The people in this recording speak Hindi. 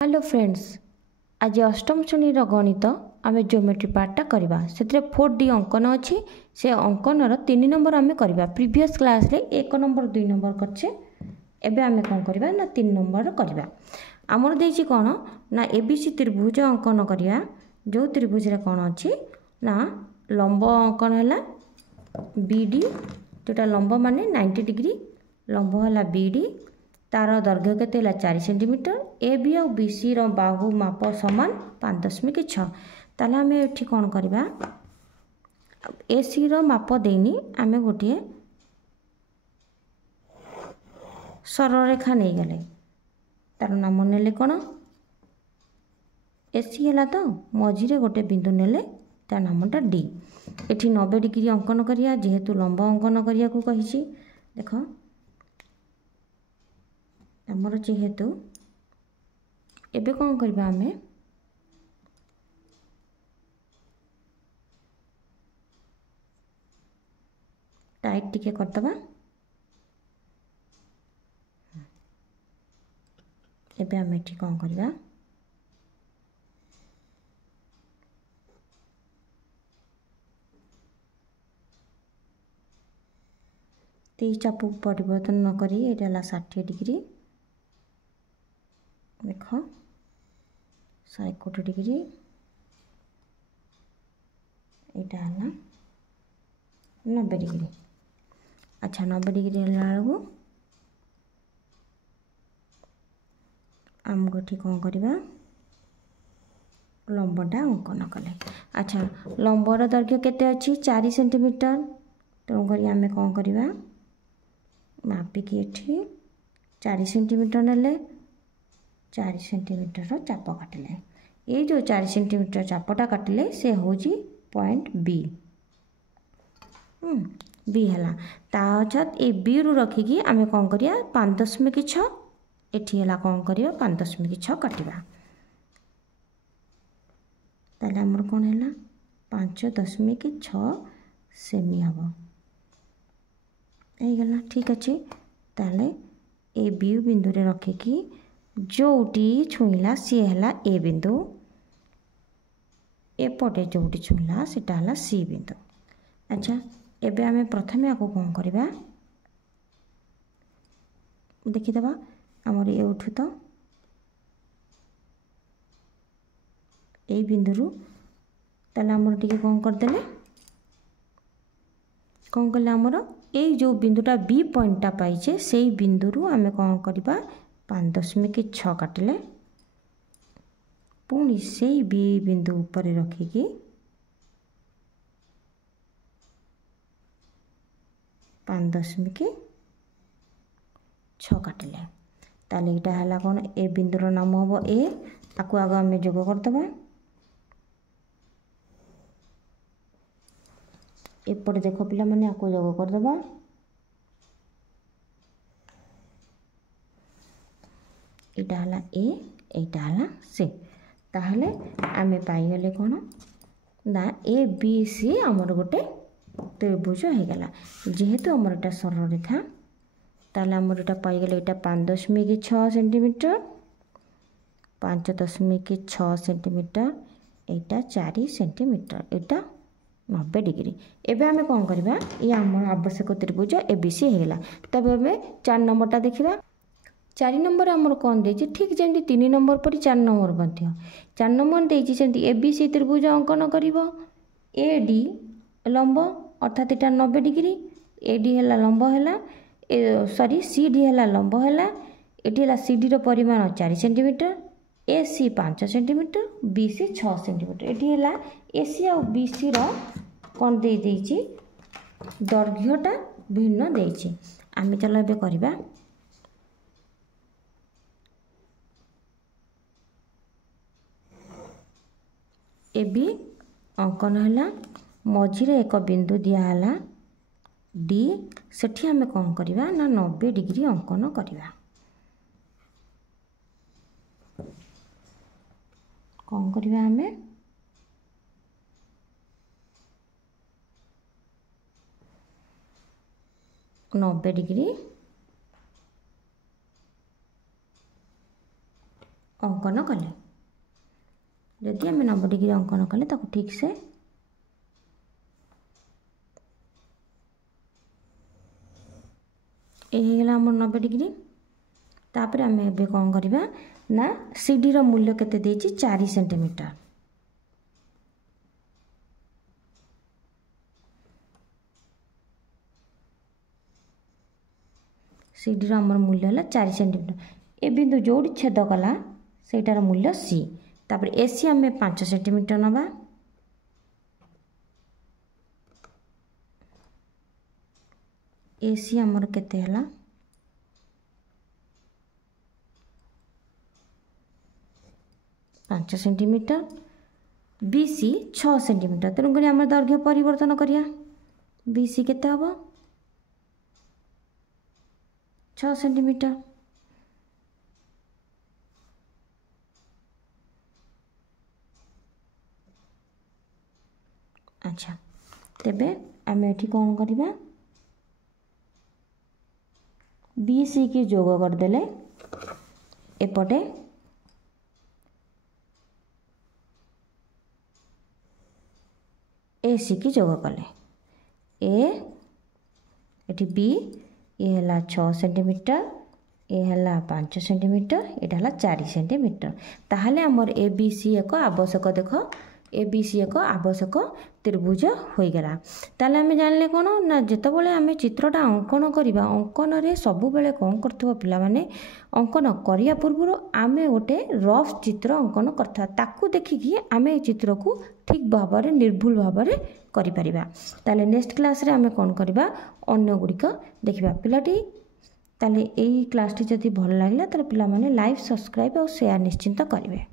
हेलो फ्रेंड्स, आज अष्टम श्रेणी गणित आम ज्योमेट्री पार्टा करवा से 4D अंकन अच्छी से अंकन 3 नंबर आम करवा। प्रीवियस क्लास रे 1 नंबर 2 नंबर करछे, एबे आम कौन करवा ना 3 नंबर करवा। आमर देछि कौन ना एबीसी त्रिभुज अंकन करवा। जो त्रिभुज रे कौन अच्छी ना लंब अंकन है बीडी, जोटा लंब माने 90 डिग्री, लंब है बीडी, तार दैर्घ्य केते 4 सेंटीमीटर। ए बी और बी सी बाहु माप समान 5.6। ताला आम ये कौन करवा, ए सी माप देनी आम गोटे सरल रेखा नहीं गले, तार नाम नेले कौन ए सी है तो मझिरे गोटे बिंदु नेले तार नामटा डी। एठी 90 डिग्री अंकन करिया, जेहेतु लंब अंकन करिया को कहिछि। देख आमर जेहेतु एबे कौन करबा, आमे टाइट टिके करदबा। एबे आमे एठी कौन करबा, तेज चाप परिवर्तन न करी एटा 60 डिग्री, देख 61 डिग्री, एटा है 90 डिग्री। अच्छा 90 डिग्री है आमको ठीक कौन करवा, लंबटा अंकन कले। अच्छा लंबर दैर्घ्य केते अच्छी 4 सेंटीमीटर, तेणुक आम कौन करवा मापिकी एठी 4 सेंटीमीटर नेले 4 सेंटीमीटर चाप काटिले। ये जो 4 सेंटीमीटर चापटा काटिले से होजी पॉइंट बी। बी है ताछत ए बी रु रखिकी आम कौन करिया 5.6, एठी है कौन करिया 5.6 काटिबा। ताले हमर कौन है 5.6 सेमी हम गला। ठीक अच्छे, ताले ए बी बिंदु रे रखिकी जोटी छुईला सी है ए बिंदु, एपटे जोटी छुईला सीटा है सी बिंदु। अच्छा एबे आमे प्रथमे आको कौन करवा, देखीदबा आमर एठू तो ए बिंदु ताले आमर टिके कौन करदेले, कौन कले आमर ए जो बिंदुटा बी पॉइंटटा पाइछे से बिंदु आमे कौन करवा 5.6 काटिले, पुणी से बी बिंदु ऊपर रखिकी 5.6 काटिले। ताले इटा है कौन ए बिंदुर नाम हम ए, आपको आगे आम जोग करदबा। एपटे देख पिला माने आपको जोग करदबा। इटा है ए, एटा है सी, ताहले आमे पाइगले कौन ना ए बी सी आमर गोटे त्रिभुज हो गला। जेहेतु आमर एटा सरल रेखा, ताहले आमर एटा पाइगले एटा 5.6 सेंटीमीटर, 5.6 सेंटीमीटर, एटा 4 सेंटीमीटर, एटा 90 डिग्री। एबे आमे कौन करबा, ये आमर आवश्यक त्रिभुज एबीसी हो गला। तबे हमें 4 नंबरटा देखिबा। 4 नंबर आमर कौन देछि, ठीक जमी 3 नंबर पर 4 नंबर मध्य 4 नंबर देछि सेमती एबीसी त्रिभुज अंकन करिवो। ए डी लंब अर्थात एटा 90 डिग्री, ए डी है लंब है सॉरी सी डी है लंब है, एटी है सी डी परिमाण 4 centimeter, A C 5 centimeter, B C 6 centimeter. एटी है ए सी और बी सी कौन दे देछि दैर्घ्यटा भिन्न देछि। आमे चलो एबे करबा, ए बी अंकन है मझिरे एक बिंदु दिया डी, सेठी आमे कौन करवा ना 90 डिग्री अंकन करवा। कौन करवा आमे 90 डिग्री अंकन कले जदि आम 90 डिग्री अंकन कले ताको ठीक से ये आम 90 डिग्री। तापर आम ए कौन करवा ना सीडी रो मूल्य केते देछि 4 सेंटीमीटर। सीडी रो हमर मूल्य है 4 सेंटीमीटर। ए बिंदु जोड़ी छेद कला सेटार मूल्य सी। तापर एसी आम 5 सेंटीमीटर नवा। एसी आमर केते हला 5 सेंटीमीटर। BC 6 centimetre. तेणुक आम दैर्घ्य परिवर्तन करिया। बीसी केते हबो 6 सेंटीमीटर। अच्छा तेबे आम एठी कौन करवा बीसी की जोग करदेले एपटे एसी की जोग कले एठी बी ये है 6 सेंटीमीटर ये है 5 सेंटीमीटर यहाँ है 4 सेंटीमीटर। ताहले आमर ए बी सी एक आवश्यक देख ए बी सी एक आवश्यक त्रिभुज हो गला। ताहले आम जानले कौन ना जितेबाला आम चित्रटा अंकन करवा अंकन रे सबु बेले कौन करथबो पिला माने अंकन करिया पूर्व आम गोटे रफ चित्र अंकन करथा ताकू देखिकी आम ए चित्र को ठीक भाव में निर्भुल भाव में करिपरिबा। ताले नेक्स्ट क्लास रे आम कौन करवा अन्य गुड़िक देखा पिलाटी। ताले एई क्लास टी जदि भल लागला ताले पिला माने लाइक सब्सक्राइब और शेयर निश्चिंत करिवे।